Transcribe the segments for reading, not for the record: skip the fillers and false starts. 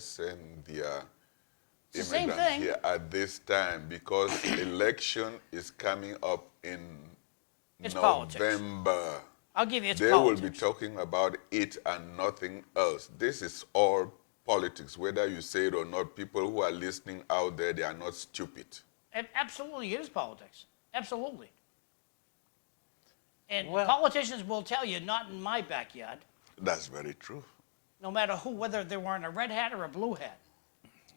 send their It's the same immigrants thing. here at this time? Because election is coming up in It's politics. November. I'll give you it's They politics. will be talking about it and nothing else. This is all politics, whether you say it or not. People who are listening out there, they are not stupid. Absolutely, it is politics. Absolutely. And Well- politicians will tell you, not in my backyard, That's very true. no matter who, whether they're wearing a red hat or a blue hat.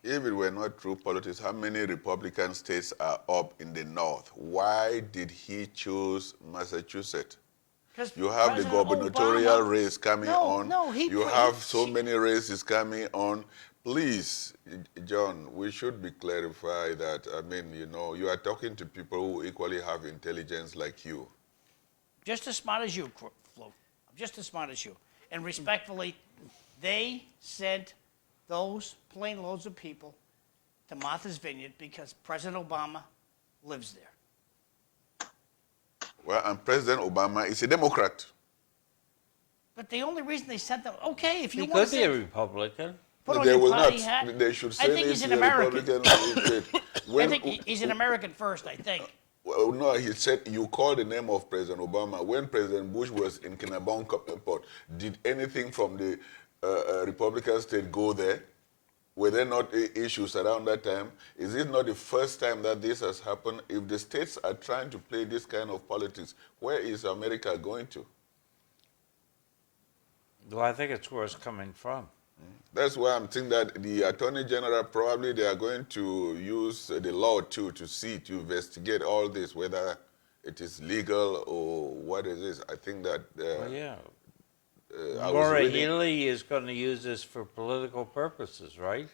If it were not true politics, how many Republican states are up in the North? Why did he choose Massachusetts? 'Cause You have the President gubernatorial Obama- race coming No, on. no, You have so many races coming on. Please, John, we should be clarified that, I mean, you know, you are talking to people who equally have intelligence like you. Just as smart as you, Flo. I'm just as smart as you. And respectfully, they sent those plane loads of people to Martha's Vineyard because President Obama lives there. Well, and President Obama is a Democrat. But the only reason they sent them, okay, if you He want could to be a Republican. put on They your will party not. hat, They should I send think it he's to an the American. Republican state. I When- think he's an American first, I think. Well, no, he said you call the name of President Obama. When President Bush was in Kennebunk Airport, did anything from the Republican state go there? Were there not issues around that time? Is it not the first time that this has happened? If the states are trying to play this kind of politics, where is America going to? Well, I think it's where it's coming from. That's why I'm thinking that the Attorney General probably they are going to use the law too to see, to investigate all this, whether it is legal or what it is. I think that Well, yeah. I was Maura reading- Healey is going to use this for political purposes, right?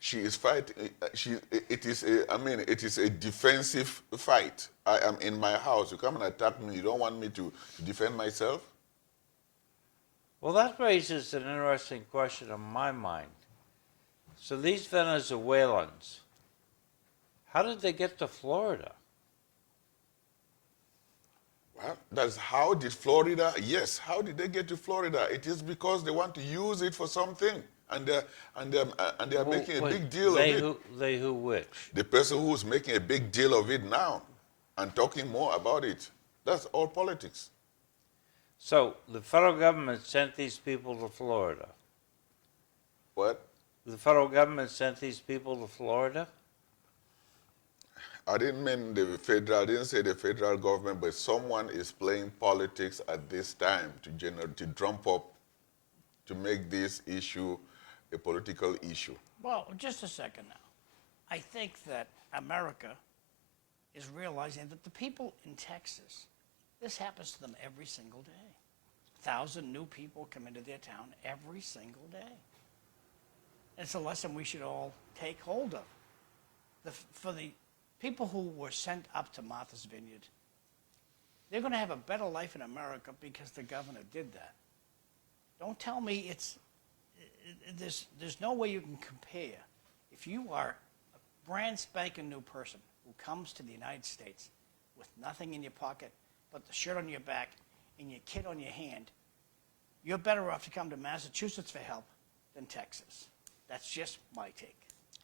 she is fighting. It is a defensive fight. I am in my house. You come and attack me. You don't want me to defend myself? Well, that raises an interesting question in my mind. So these Venezuelans, how did they get to Florida? Well, that's how did Florida, yes, how did they get to Florida? It is because they want to use it for something, and they're making a Wait, big deal they of it. They who which? The person who's making a big deal of it now and talking more about it, that's all politics. So the federal government sent these people to Florida. What? The federal government sent these people to Florida? I didn't mean I didn't say the federal government, but someone is playing politics at this time to drum up, to make this issue a political issue. Well, just a second now. I think that America is realizing that the people in Texas, this happens to them every single day. 1,000 new people come into their town every single day. It's a lesson we should all take hold of. For the people who were sent up to Martha's Vineyard, they're going to have a better life in America because the governor did that. Don't tell me there's no way you can compare. If you are a brand spanking new person who comes to the United States with nothing in your pocket but the shirt on your back and your kid on your hand, you're better off to come to Massachusetts for help than Texas. That's just my take.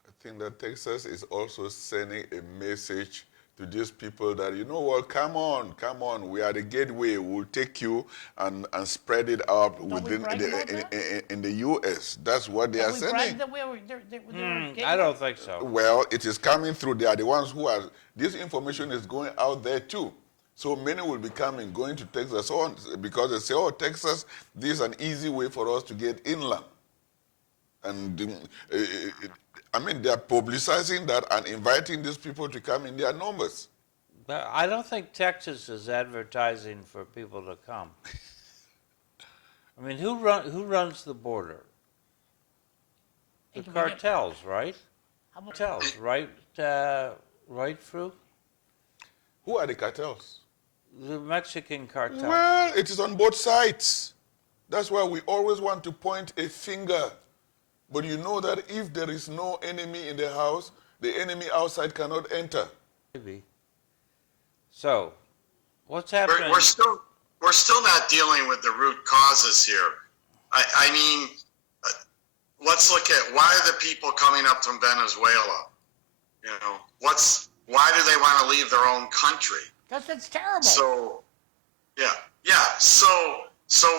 I think that Texas is also sending a message to these people that, you know what, come on, we are the gateway. We'll take you and spread it out within brag about that? in the U.S. That's what they are Have we bragged sending. that they're I don't think so. Well, it is coming through. They are the ones who are, this information is going out there too. So many will be going to Texas because they say, oh, Texas, this is an easy way for us to get inland. And they are publicizing that and inviting these people to come in their numbers. But I don't think Texas is advertising for people to come. I mean, who runs the border? The Hey, can we get- cartels, right? How about Cartels, right? Right, Fru? Who are the cartels? The Mexican cartel. Well, it is on both sides. That's why we always want to point a finger. But you know that if there is no enemy in the house, the enemy outside cannot enter. Maybe. So, what's happening? We're still not dealing with the root causes here. I mean, let's look at why are the people coming up from Venezuela? You know, why do they want to leave their own country? Because it's terrible. So, yeah. So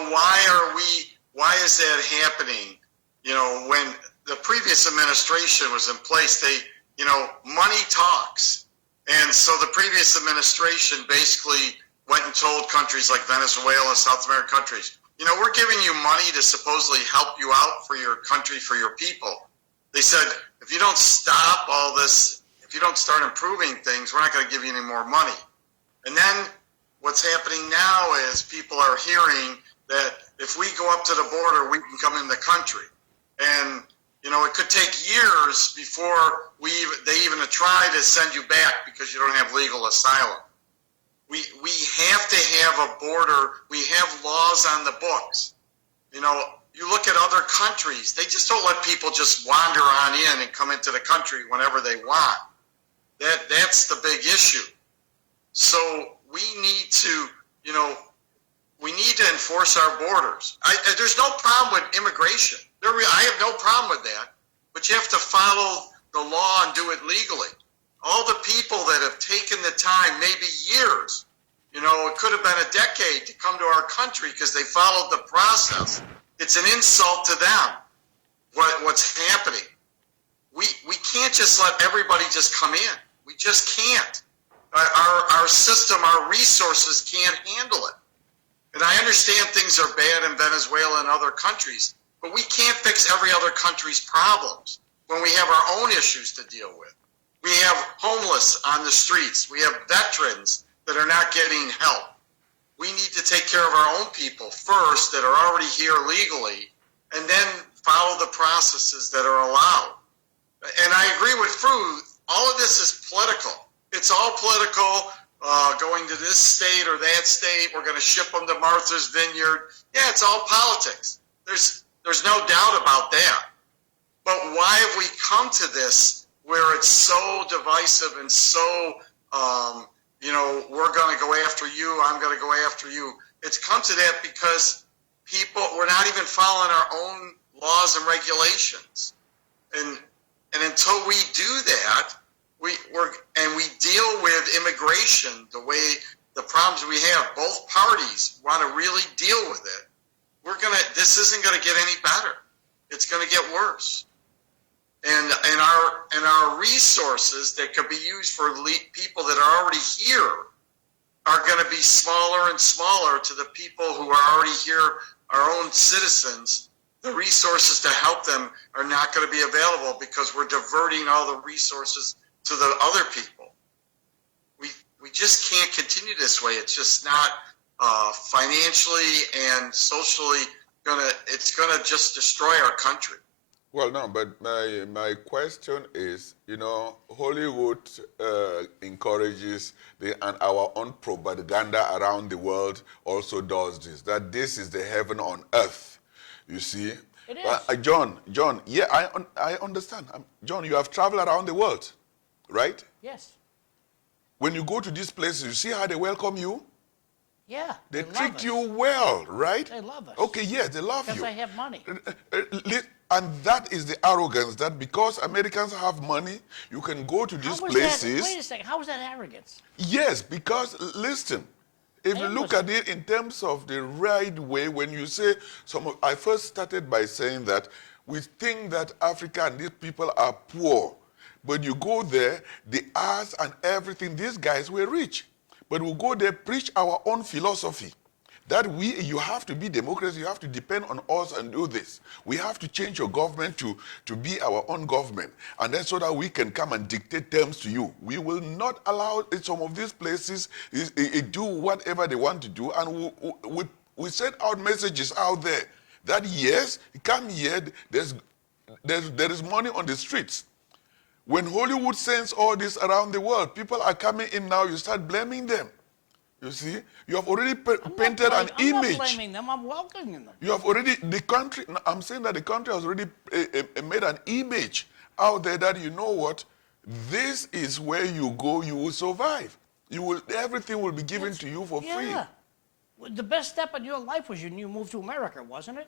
why is that happening? You know, when the previous administration was in place, money talks. And so the previous administration basically went and told countries like Venezuela and South American countries, you know, we're giving you money to supposedly help you out for your country, for your people. They said, if you don't stop all this, if you don't start improving things, we're not going to give you any more money. And then what's happening now is people are hearing that if we go up to the border, we can come in the country. And, you know, it could take years before they even try to send you back because you don't have legal asylum. We have to have a border. We have laws on the books. You know, you look at other countries, they just don't let people just wander on in and come into the country whenever they want. That's the big issue. So we need to, you know, we need to enforce our borders. There's no problem with immigration. I have no problem with that. But you have to follow the law and do it legally. All the people that have taken the time, maybe years, you know, it could have been a decade to come to our country because they followed the process. It's an insult to them, what's happening. We can't just let everybody just come in. We just can't. Our system, our resources can't handle it. And I understand things are bad in Venezuela and other countries, but we can't fix every other country's problems when we have our own issues to deal with. We have homeless on the streets. We have veterans that are not getting help. We need to take care of our own people first that are already here legally, and then follow the processes that are allowed. And I agree with Fru, all of this is political. It's all political, going to this state or that state. We're going to ship them to Martha's Vineyard. Yeah, it's all politics. There's no doubt about that. But why have we come to this where it's so divisive and so, you know, we're going to go after you, I'm going to go after you. It's come to that because we're not even following our own laws and regulations. And until we do that, we deal with immigration the way the problems we have, both parties want to really deal with it. This isn't going to get any better. It's going to get worse. And our resources that could be used for people that are already here are going to be smaller and smaller to the people who are already here, our own citizens. The resources to help them are not going to be available because we're diverting all the resources to the other people. We just can't continue this way. It's just not financially and socially it's gonna just destroy our country. Well, no, but my question is, you know, Hollywood encourages and our own propaganda around the world also does this, that this is the heaven on earth, you see. It is. John, yeah, I understand. John, you have traveled around the world, right? Yes. When you go to these places, you see how they welcome you? Yeah. They love treat us. you well, right? They love us. Okay, yes, they love Because you. I have money. And that is the arrogance, that because Americans have money, you can go to these places. Wait a second. How is that arrogance? Yes, because listen, if you look at it in terms of the right way, when you say I first started by saying that we think that Africa and these people are poor, but you go there, the arts and everything, these guys were rich. But we go there, preach our own philosophy. That you have to be democracy, you have to depend on us and do this. We have to change your government to be our own government. And then so that we can come and dictate terms to you. We will not allow some of these places do whatever they want to do. And we send out messages out there that yes, come here, there is money on the streets. When Hollywood sends all this around the world, people are coming in now, you start blaming them. You see, you have already painted an image. I'm not blaming them, I'm welcoming them. You have already, I'm saying that the country has already made an image out there that, you know what, this is where you go, you will survive. Everything will be given to you for free. The best step in your life was when you moved to America, wasn't it?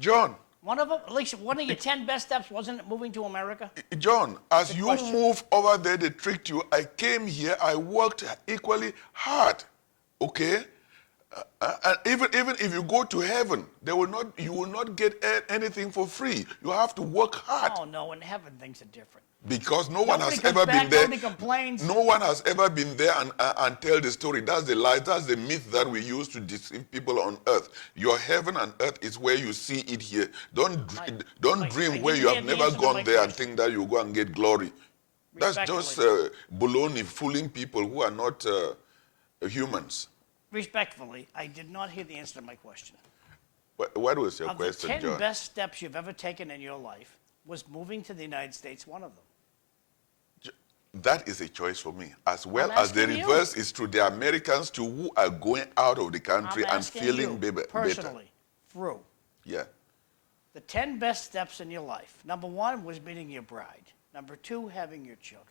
John, One of them, at least one of your 10 best steps wasn't it moving to America? John, as you question. move over there, they tricked you. I came here, I worked equally hard, okay? And even if you go to heaven, you will not get anything for free. You have to work hard. Oh no, in heaven things are different. Because no one Nobody has comes ever back, been there. nobody complains. No one has ever been there and tell the story. That's the lie. That's the myth that we use to deceive people on earth. Your heaven and earth is where you see it here. Don't Mike, I dream where didn't you hear have the never answer to gone my there and question. think that you go and get glory. That's just Respectfully. baloney, fooling people who are not humans. Respectfully, I did not hear the answer to my question. What was your Of question, the 10 John? best steps you've ever taken in your life, was moving to the United States one of them? That is a choice for me, as well I'm as the asking you. reverse is to the Americans too who are going out of the country I'm and asking feeling you, better. personally, through Yeah. the 10 best steps in your life. Number 1 was meeting your bride. Number 2, having your children.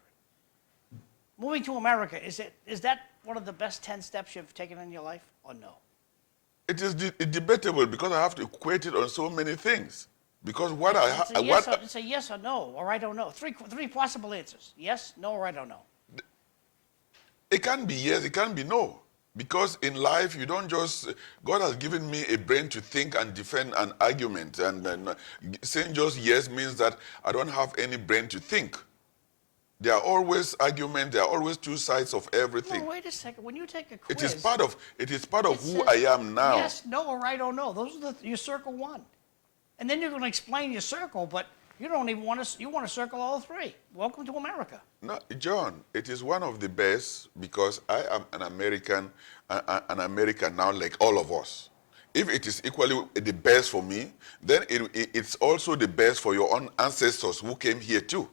Moving to America, is that one of the best 10 steps you've taken in your life, or no? It is debatable because I have to equate it on so many things. Because what It's a yes or no, or I don't know. Three possible answers. Yes, no, or I don't know. it can be yes, it can be no. Because in life, you don't just, God has given me a brain to think and defend an argument. And saying just yes means that I don't have any brain to think. There are always arguments, there are always two sides of everything. No, wait a second. When you take a quiz, It is part of it who says I am now. Yes, no, or I don't know. Those are your circle 1. And then you're going to explain your circle, but you don't even want to, you want to circle all 3. Welcome to America. No, John, it is one of the best because I am an American now, like all of us. If it is equally the best for me, then it's also the best for your own ancestors who came here too.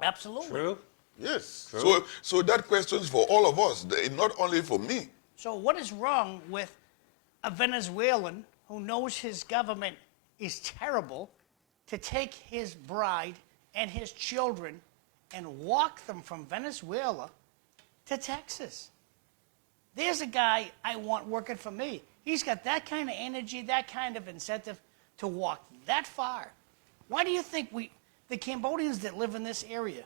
Absolutely. True. Yes. True. So that question is for all of us, not only for me. So what is wrong with a Venezuelan who knows his government is terrible to take his bride and his children and walk them from Venezuela to Texas? There's a guy I want working for me. He's got that kind of energy, that kind of incentive to walk that far. Why do you think the Cambodians that live in this area,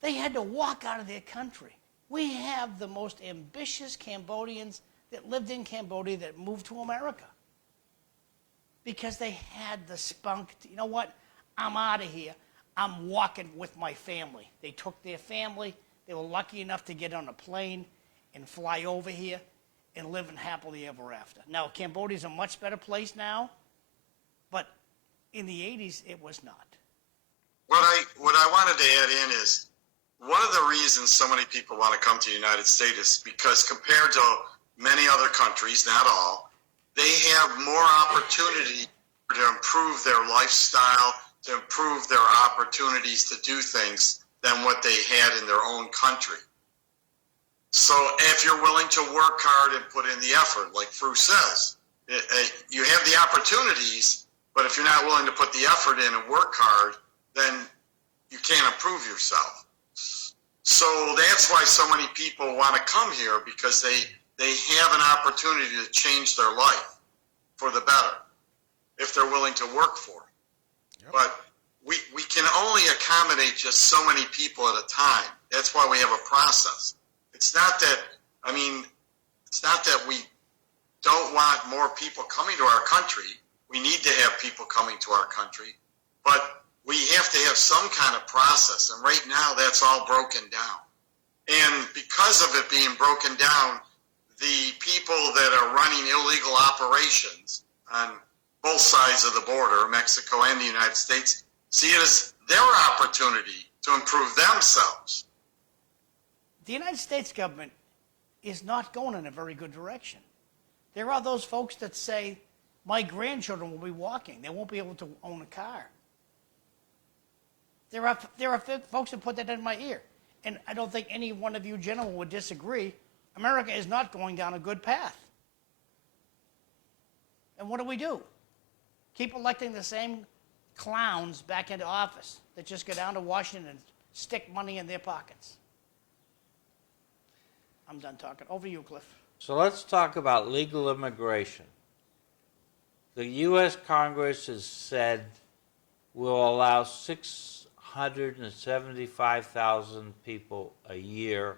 they had to walk out of their country? We have the most ambitious Cambodians that lived in Cambodia that moved to America because they had the spunk. You know what? I'm out of here. I'm walking with my family. They took their family. They were lucky enough to get on a plane and fly over here and live in happily ever after. Now, Cambodia is a much better place now, but in the 80s, it was not. What I wanted to add in is one of the reasons so many people want to come to the United States is because compared to many other countries, not all, they have more opportunity to improve their lifestyle, to improve their opportunities to do things than what they had in their own country. So if you're willing to work hard and put in the effort, like Fru says, you have the opportunities, but if you're not willing to put the effort in and work hard, then you can't improve yourself. So that's why so many people want to come here, because they have an opportunity to change their life for the better if they're willing to work for it. Yep. But we can only accommodate just so many people at a time. That's why we have a process. It's not that we don't want more people coming to our country. We need to have people coming to our country, but we have to have some kind of process. And right now that's all broken down. And because of it being broken down, the people that are running illegal operations on both sides of the border, Mexico and the United States, see it as their opportunity to improve themselves. The United States government is not going in a very good direction. There are those folks that say, my grandchildren will be walking. They won't be able to own a car. There are folks that put that in my ear. And I don't think any one of you gentlemen would disagree. America is not going down a good path. And what do? Keep electing the same clowns back into office that just go down to Washington and stick money in their pockets. I'm done talking. Over to you, Cliff. So let's talk about legal immigration. The U.S. Congress has said will allow 675,000 people a year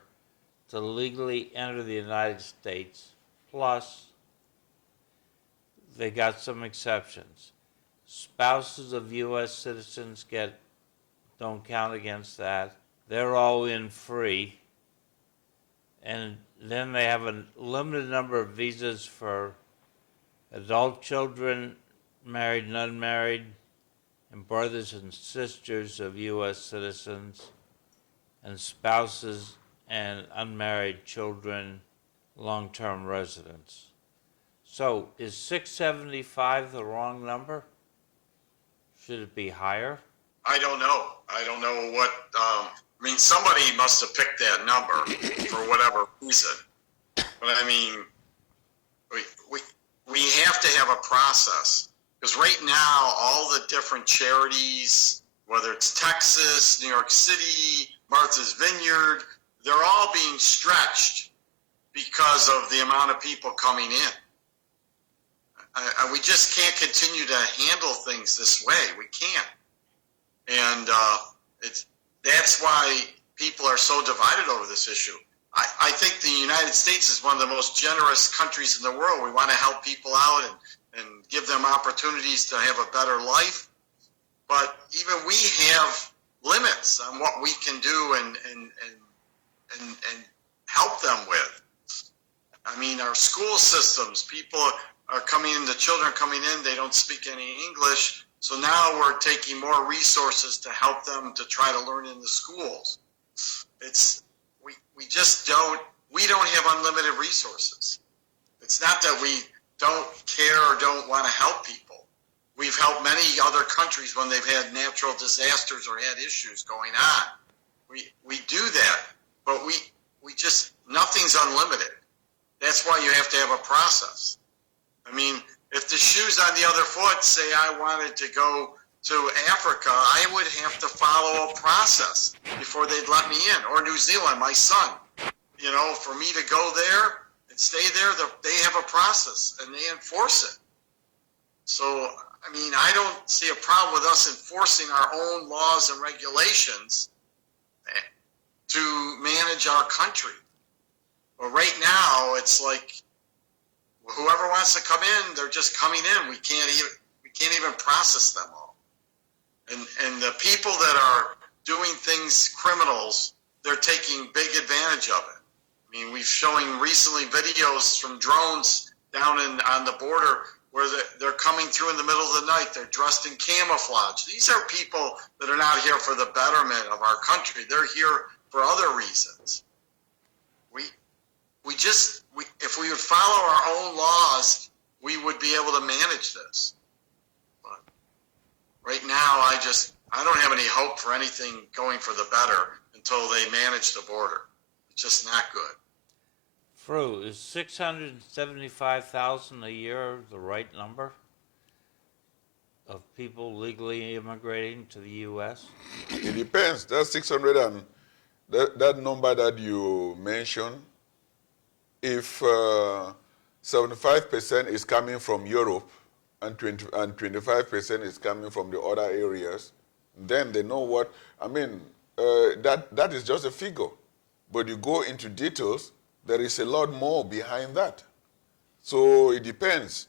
to legally enter the United States, plus they got some exceptions. Spouses of U.S. citizens don't count against that. They're all in free. And then they have a limited number of visas for adult children, married and unmarried, and brothers and sisters of U.S. citizens, and spouses and unmarried children, long-term residents. So is 675 the wrong number? Should it be higher? I don't know. I don't know what, I mean, somebody must have picked that number for whatever reason. But I mean, we have to have a process. Because right now, all the different charities, whether it's Texas, New York City, Martha's Vineyard, they're all being stretched because of the amount of people coming in. We just can't continue to handle things this way. We can't. And that's why people are so divided over this issue. I think the United States is one of the most generous countries in the world. We want to help people out and give them opportunities to have a better life. But even we have limits on what we can do and help them with. I mean, our school systems, people are coming in, the children coming in, they don't speak any English. So now we're taking more resources to help them to try to learn in the schools. We just don't have unlimited resources. It's not that we don't care or don't want to help people. We've helped many other countries when they've had natural disasters or had issues going on. We do that, but we just, nothing's unlimited. That's why you have to have a process. I mean, if the shoe's on the other foot, say I wanted to go to Africa, I would have to follow a process before they'd let me in. Or New Zealand, my son. You know, for me to go there and stay there, they have a process and they enforce it. So, I mean, I don't see a problem with us enforcing our own laws and regulations to manage our country. But right now, it's like whoever wants to come in, they're just coming in. We can't even process them all. And the people that are doing things, criminals, they're taking big advantage of it. I mean, we've showing recently videos from drones down on the border where they're coming through in the middle of the night. They're dressed in camouflage. These are people that are not here for the betterment of our country. They're here for other reasons. If we would follow our own laws, we would be able to manage this. But right now, I don't have any hope for anything going for the better until they manage the border. It's just not good. Fru, is 675,000 a year the right number of people legally immigrating to the U.S.? It depends. That's 600 and that number that you mentioned, if 75% is coming from Europe and 25% is coming from the other areas, then they know what, I mean, that is just a figure. But you go into details, there is a lot more behind that. So it depends.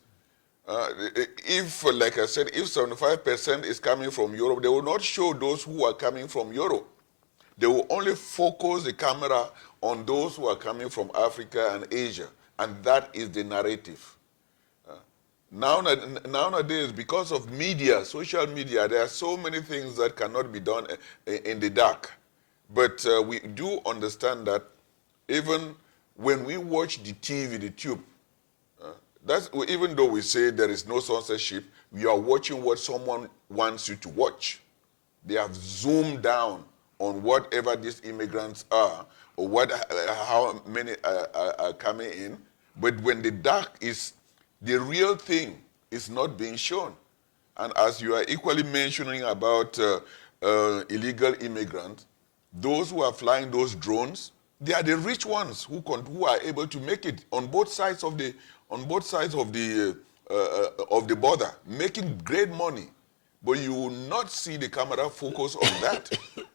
If, like I said, if 75% is coming from Europe, they will not show those who are coming from Europe. They will only focus the camera on those who are coming from Africa and Asia, and that is the narrative. Nowadays, because of media, social media, there are so many things that cannot be done in the dark. But we do understand that even when we watch the TV, the tube, even though we say there is no censorship, we are watching what someone wants you to watch. They have zoomed down on whatever these immigrants are, or how many are coming in. But when the dark is, the real thing is not being shown. And as you are equally mentioning about illegal immigrants, those who are flying those drones, they are the rich ones who are able to make it on both sides of the of the border, making great money. But you will not see the camera focus on that.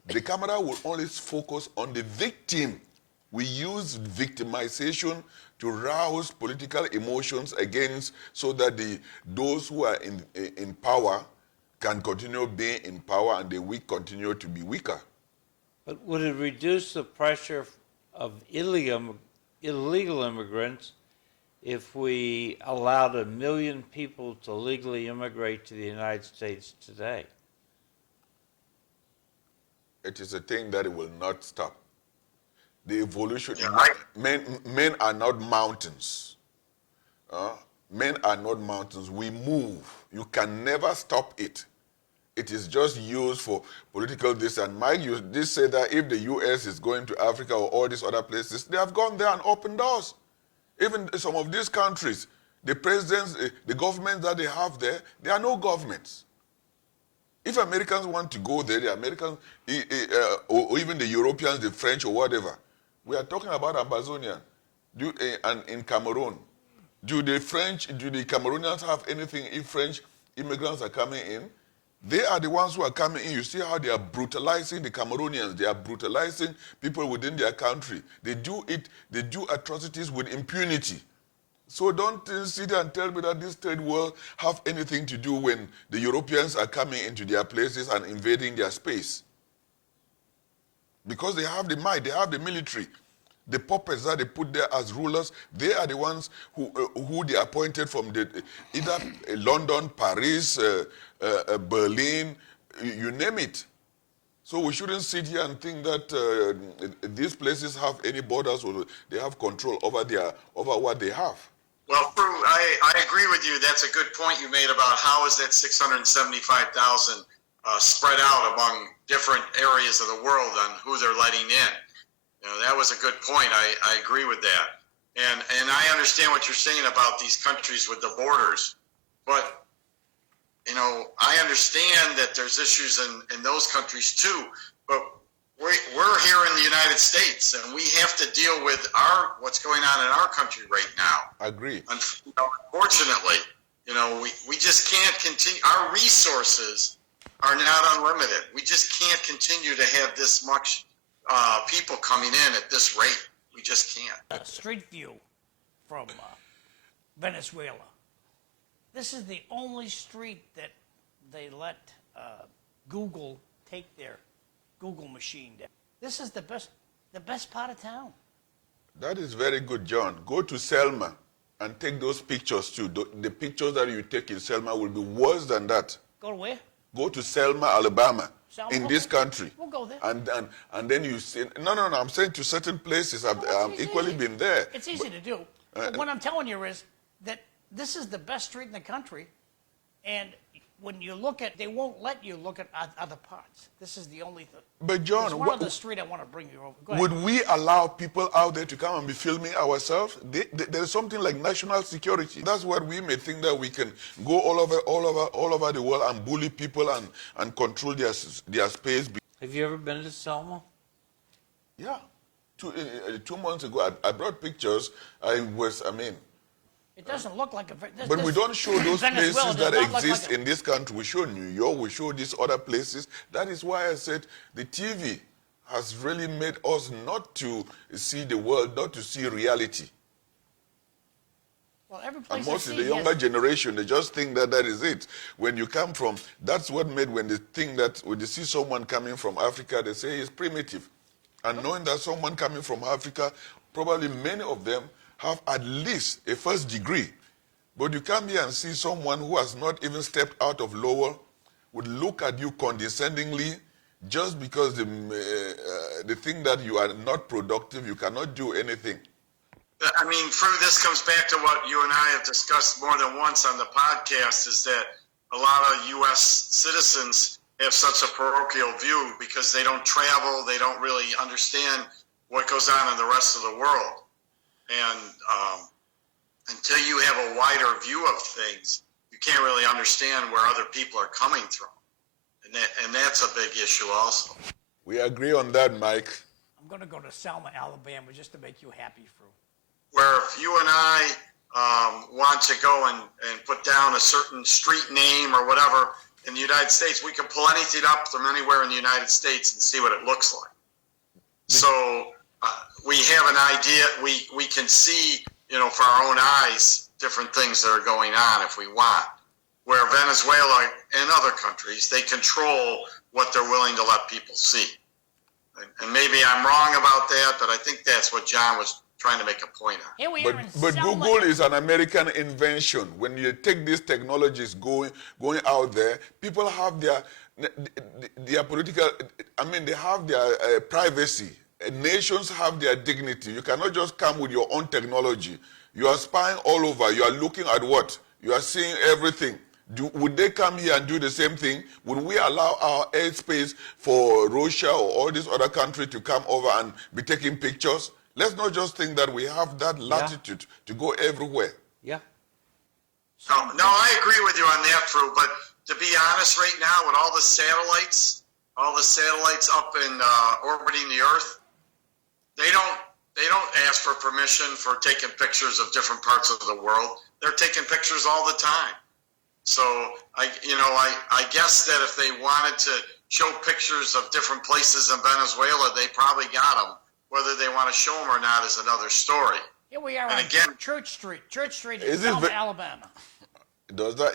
The camera will only focus on the victim. We use victimization to rouse political emotions against, so that those who are in power can continue being in power and the weak continue to be weaker. But would it reduce the pressure of illegal immigrants if we allowed 1 million people to legally immigrate to the United States today? It is a thing that it will not stop. The evolution, Yeah, men are not mountains. Men are not mountains. We move. You can never stop it. It is just used for political this. And Mike, you did say that if the U.S. is going to Africa or all these other places, they have gone there and opened doors. Even some of these countries, the presidents, the governments that they have there, they are no governments. If Americans want to go there, the Americans, or even the Europeans, the French or whatever, we are talking about Ambazonia and in Cameroon. Do the Cameroonians have anything if French immigrants are coming in? They are the ones who are coming in. You see how they are brutalizing the Cameroonians. They are brutalizing people within their country. They do atrocities with impunity. So don't sit there and tell me that this third world have anything to do when the Europeans are coming into their places and invading their space. Because they have the might, they have the military. The puppets that they put there as rulers, they are the ones who they appointed from either London, Paris, Berlin, you name it. So we shouldn't sit here and think that these places have any borders or they have control over what they have. Well, Prue, I agree with you. That's a good point you made about how is that 675,000 spread out among different areas of the world on who they're letting in. You know, that was a good point. I agree with that. And I understand what you're saying about these countries with the borders. But, you know, I understand that there's issues in those countries too. But we're here in the United States, and we have to deal with what's going on in our country right now. I agree. Unfortunately, you know, we just can't continue. Our resources are not unlimited. We just can't continue to have this much people coming in at this rate. We just can't. A street view from Venezuela. This is the only street that they let Google take their Google machine down. This is the best part of town. That is very good, John. Go to Selma and take those pictures too. The pictures that you take in Selma will be worse than that. Go to where? Go to Selma, Alabama, Selma, in okay. this country. We'll go there. And then you see, no, I'm saying to certain places, I've equally been there. It's easy to do. But what I'm telling you is that this is the best street in the country, and when you look at, they won't let you look at other parts. This is the only thing. But John, There's one other street I want to bring you over. Go ahead. would we allow people out there to come and be filming ourselves? There is something like national security. That's what we may think, that we can go all over the world and bully people and control their space. Have you ever been to Selma? Yeah. 2 months ago, I brought pictures. It doesn't look like a... But we don't show those places Venezuela that does not look exist like in this country. We show New York, we show these other places. That is why I said the TV has really made us not to see the world, not to see reality. Well, every place And most I of see the younger has- generation, they just think that that is it. When you come from, that's what made when they think that, when they see someone coming from Africa, they say he's primitive. And knowing that someone coming from Africa, probably many of them have at least a first degree. But you come here and see someone who has not even stepped out of Lowell, would look at you condescendingly just because they think that you are not productive, you cannot do anything. I mean, Prue, this comes back to what you and I have discussed more than once on the podcast, is that a lot of U.S. citizens have such a parochial view because they don't travel, they don't really understand what goes on in the rest of the world. And until you have a wider view of things, you can't really understand where other people are coming from. And that's a big issue also. We agree on that, Mike. I'm going to go to Selma, Alabama, just to make you happy, Fru. Where if you and I want to go and put down a certain street name or whatever in the United States, we can pull anything up from anywhere in the United States and see what it looks like. So we have an idea. We can see, for our own eyes, different things that are going on if we want. Where Venezuela and other countries, they control what they're willing to let people see. And maybe I'm wrong about that, but I think that's what John was trying to make a point on. Here we But, are in but Selma. Google is an American invention. When you take these technologies going out there, people have their political, they have their privacy. Nations have their dignity. You cannot just come with your own technology. You are spying all over. You are looking at what? You are seeing everything. Would they come here and do the same thing? Would we allow our airspace for Russia or all these other countries to come over and be taking pictures? Let's not just think that we have that latitude to go everywhere. Yeah. No, I agree with you on that, Drew. But to be honest, right now, with all the satellites up in orbiting the Earth, they don't ask for permission for taking pictures of different parts of the world. They're taking pictures all the time. So I guess that if they wanted to show pictures of different places in Venezuela, they probably got them. Whether they want to show them or not is another story. Here we are And on again- Church Street. Church Street in Is it Selma, ve- Alabama.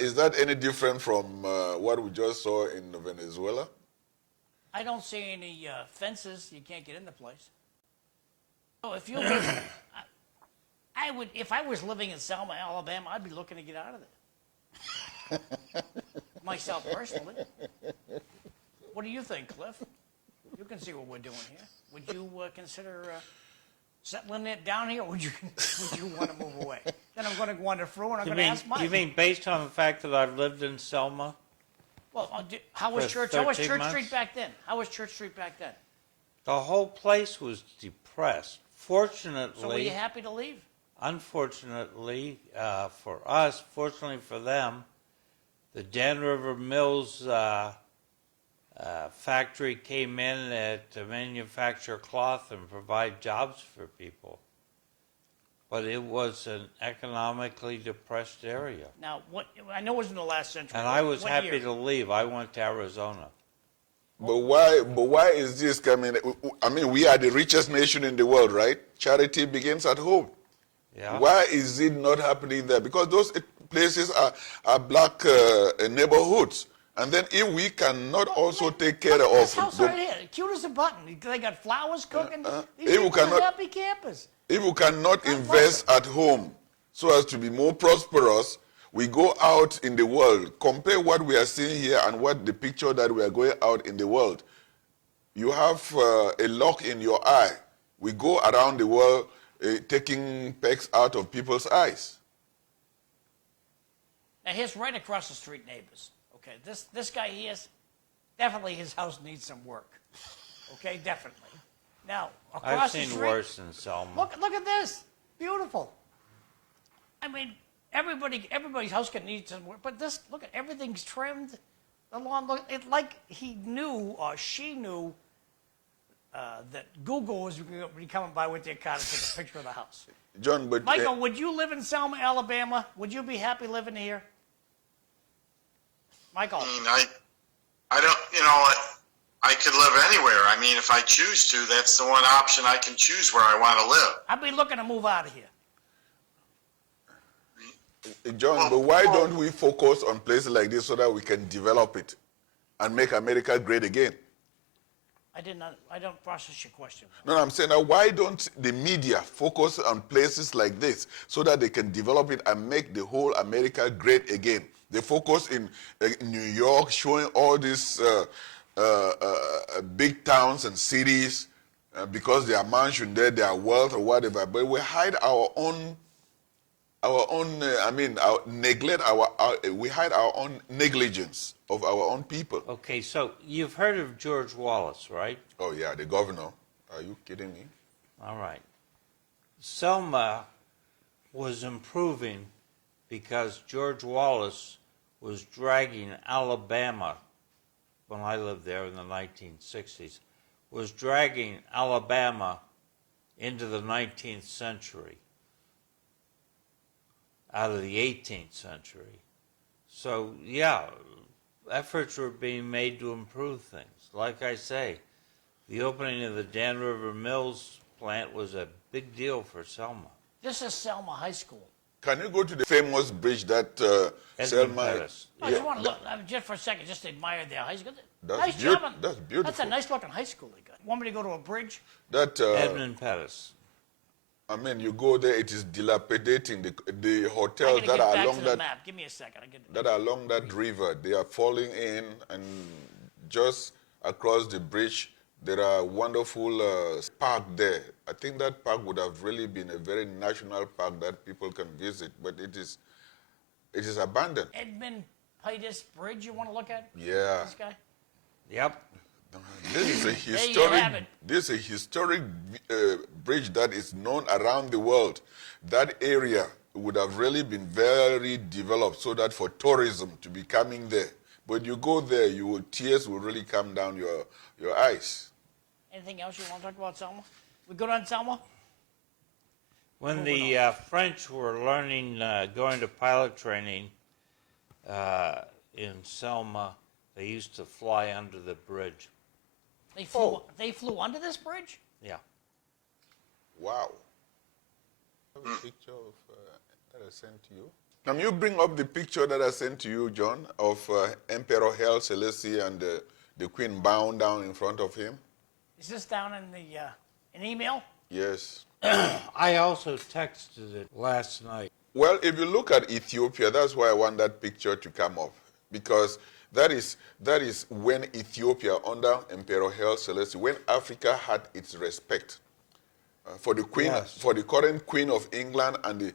Is that any different from what we just saw in Venezuela? I don't see any fences. You can't get in the place. Oh, if you live, I would. If I was living in Selma, Alabama, I'd be looking to get out of there. Myself personally. What do you think, Cliff? You can see what we're doing here. Would you consider settling it down here, or would you want to move away? Then I'm going to wander through, and I'm going to ask Mike. You mean based on the fact that I've lived in Selma? Well, how was For Church? How was 13 Church months? Street back then? How was Church Street back then? The whole place was depressed. Fortunately, So were you happy to leave? unfortunately for us, fortunately for them, the Dan River Mills factory came in to manufacture cloth and provide jobs for people. But it was an economically depressed area. Now, what? I know it was in the last century. And I was What happy year? to leave. I went to Arizona. But why is this coming? We are the richest nation in the world, right? Charity begins at home. Yeah. Why is it not happening there? Because those places are black neighborhoods. And then if we cannot also take care Look at of this house right here, cute as a button. They got flowers cooking. These if we people are cannot- happy campers. if we cannot invest at home so as to be more prosperous, we go out in the world. Compare what we are seeing here and what the picture that we are going out in the world. You have a lock in your eye. We go around the world taking pecks out of people's eyes. Now, here's right across the street neighbors. Okay, this guy here, definitely his house needs some work. Okay, definitely. Now, across I've the seen street, worse in Selma. Look at this, beautiful. I mean, everybody's house can need some work, but this, look at everything's trimmed. The lawn, look, it's like he knew or she knew that Google was going to be coming by with their car to take a picture of the house. John, but Michael, would you live in Selma, Alabama? Would you be happy living here? Michael. I mean, I don't, I could live anywhere. I mean, if I choose to, that's the one option I can choose where I want to live. I'd be looking to move out of here. John, but why don't we focus on places like this so that we can develop it and make America great again? I don't process your question. No, I'm saying that why don't the media focus on places like this so that they can develop it and make the whole America great again? They focus in New York, showing all these big towns and cities because they are mentioned there, their wealth or whatever. But we hide we hide our own negligence of our own people. Okay, so you've heard of George Wallace, right? Oh yeah, the governor. Are you kidding me? All right. Selma was improving because George Wallace was dragging Alabama, when I lived there in the 1960s, was dragging Alabama into the 19th century. out of the 18th century. So, yeah, efforts were being made to improve things. Like I say, the opening of the Dan River Mills plant was a big deal for Selma. This is Selma High School. Can you go to the famous bridge that Edmund Selma? Pettus. I just want to look, just for a second, just admire their high school. That's Nice beaut- job on- that's beautiful. That's a nice looking high school they got. Want me to go to a bridge? That Edmund Pettus. I mean, you go there, it is dilapidating. The I hotels gotta that get are back along to the that map. Give me a second. I get that are along that river, they are falling in, and just across the bridge, there are wonderful park there. I think that park would have really been a very national park that people can visit, but it is abandoned. Edmund Pettus Bridge. You want to look at? Yeah. This guy. Yep. This is a There you historic. have it. This is a historic bridge that is known around the world. That area would have really been very developed, so that for tourism to be coming there. But you go there, tears will really come down your eyes. Anything else you want to talk about, Selma? We good on Selma? When the French were learning, going to pilot training in Selma, they used to fly under the bridge. They flew. They flew under this bridge. Yeah. Wow. I have a picture of that I sent to you. Can you bring up the picture that I sent to you, John, of Emperor Haile Selassie and the Queen bowing down in front of him? Is this down in the an email? Yes. I also texted it last night. Well, if you look at Ethiopia, that's why I want that picture to come up, because that is when Ethiopia, under Emperor Haile Selassie, when Africa had its respect for the queen, Yes. for the current Queen of England and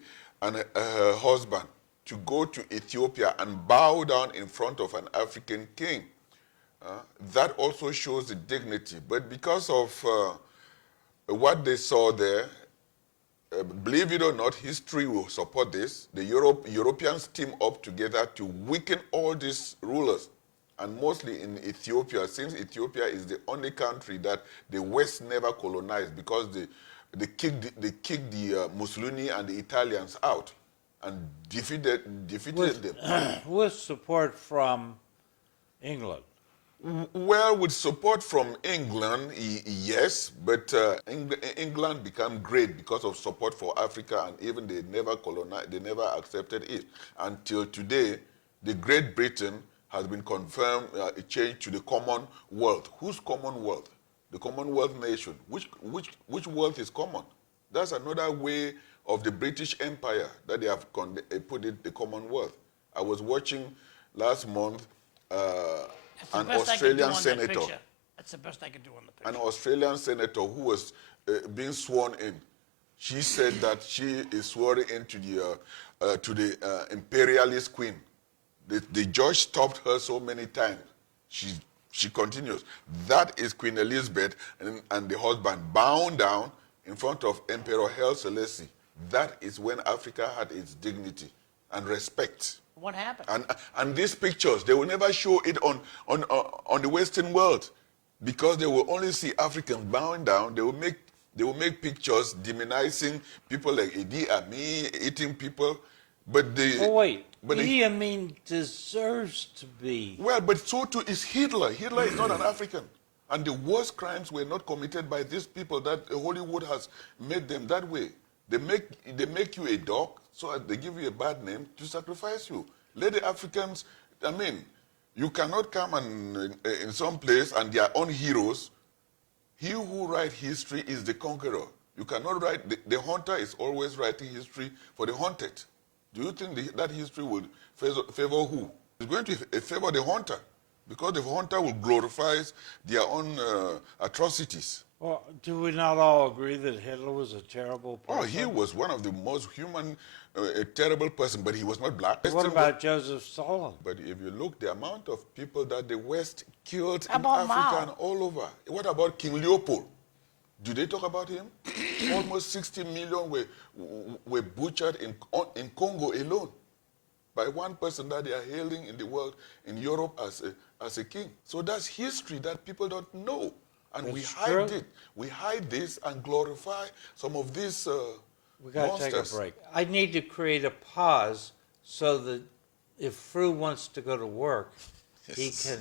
her husband, to go to Ethiopia and bow down in front of an African king. That also shows the dignity. But because of what they saw there, believe it or not, history will support this. The Europeans team up together to weaken all these rulers, and mostly in Ethiopia, since Ethiopia is the only country that the West never colonized, because they kicked the Mussolini and the Italians out and defeated them. With support from England. Well, with support from England, yes, but England became great because of support for Africa, and even they never colonized, they never accepted it. Until today, the Great Britain has been confirmed, changed to the Commonwealth. Whose Commonwealth? The Commonwealth nation. Which wealth is common? That's another way of the British Empire that they have put it the Commonwealth. I was watching last month. That's the An best I could do Australian on that senator. picture. That's the best I could do on the picture. An Australian senator who was being sworn in. She said that she is sworn into the imperialist queen. The judge stopped her so many times. She continues. That is Queen Elizabeth and the husband bound down in front of Emperor Haile Selassie. That is when Africa had its dignity and respect. What happened? And these pictures, they will never show it on the Western world, because they will only see Africans bowing down. They will make pictures demonizing people like Idi Amin, eating people. But Idi Amin deserves to be. Well, but so too is Hitler. Hitler is not an African. And the worst crimes were not committed by these people that Hollywood has made them that way. They make you a dog, so they give you a bad name to sacrifice you. Let the Africans, I mean, you cannot come and in some place and their own heroes. He who writes history is the conqueror. You cannot write, the hunter is always writing history for the hunted. Do you think that history will favor who? It's going to favor the hunter, because the hunter will glorify their own atrocities. Well, do we not all agree that Hitler was a terrible person? Oh, he was one of the most human, a terrible person, but he was not black. What about Joseph Stalin? But if you look, the amount of people that the West killed How in about Africa Mao? and all over. What about King Leopold? Do they talk about him? Almost 60 million were butchered in Congo alone by one person that they are hailing in the world, in Europe, as a king. So that's history that people don't know. And we hide it. We hide this and glorify some of these We got to take a Monsters. break. I need to create a pause so that if Fru wants to go to work, he can,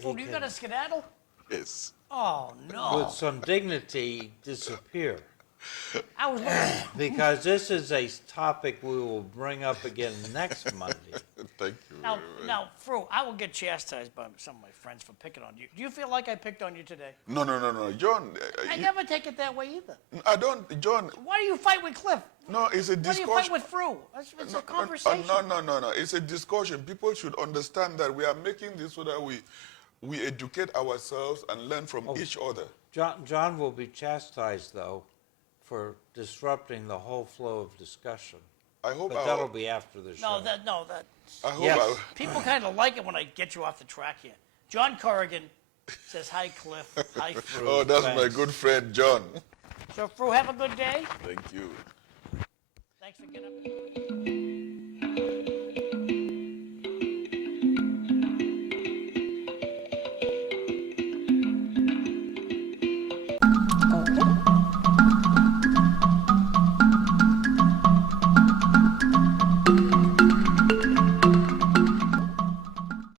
Fool, you got a skedaddle? Yes. Oh, no. with some dignity, disappear. I was looking. Because this is a topic we will bring up again next Monday. Thank you. Now, very much. now, Fru, I will get chastised by some of my friends for picking on you. Do you feel like I picked on you today? No, John. I never take it that way either. I don't, John. Why do you fight with Cliff? No, it's a Why do you fight discussion. with Fru? It's a No, conversation. no. It's a discussion. People should understand that we are making this so that we educate ourselves and learn from each other. John will be chastised, though, for disrupting the whole flow of discussion. I hope But that'll be after the show. No, that. I hope Yes. People kind of like it when I get you off the track here. John Corrigan says, hi, Cliff. Hi, Fru. Oh, that's my Thanks. good friend, John. So, Fru, have a good day. Thank you. Thanks for getting up.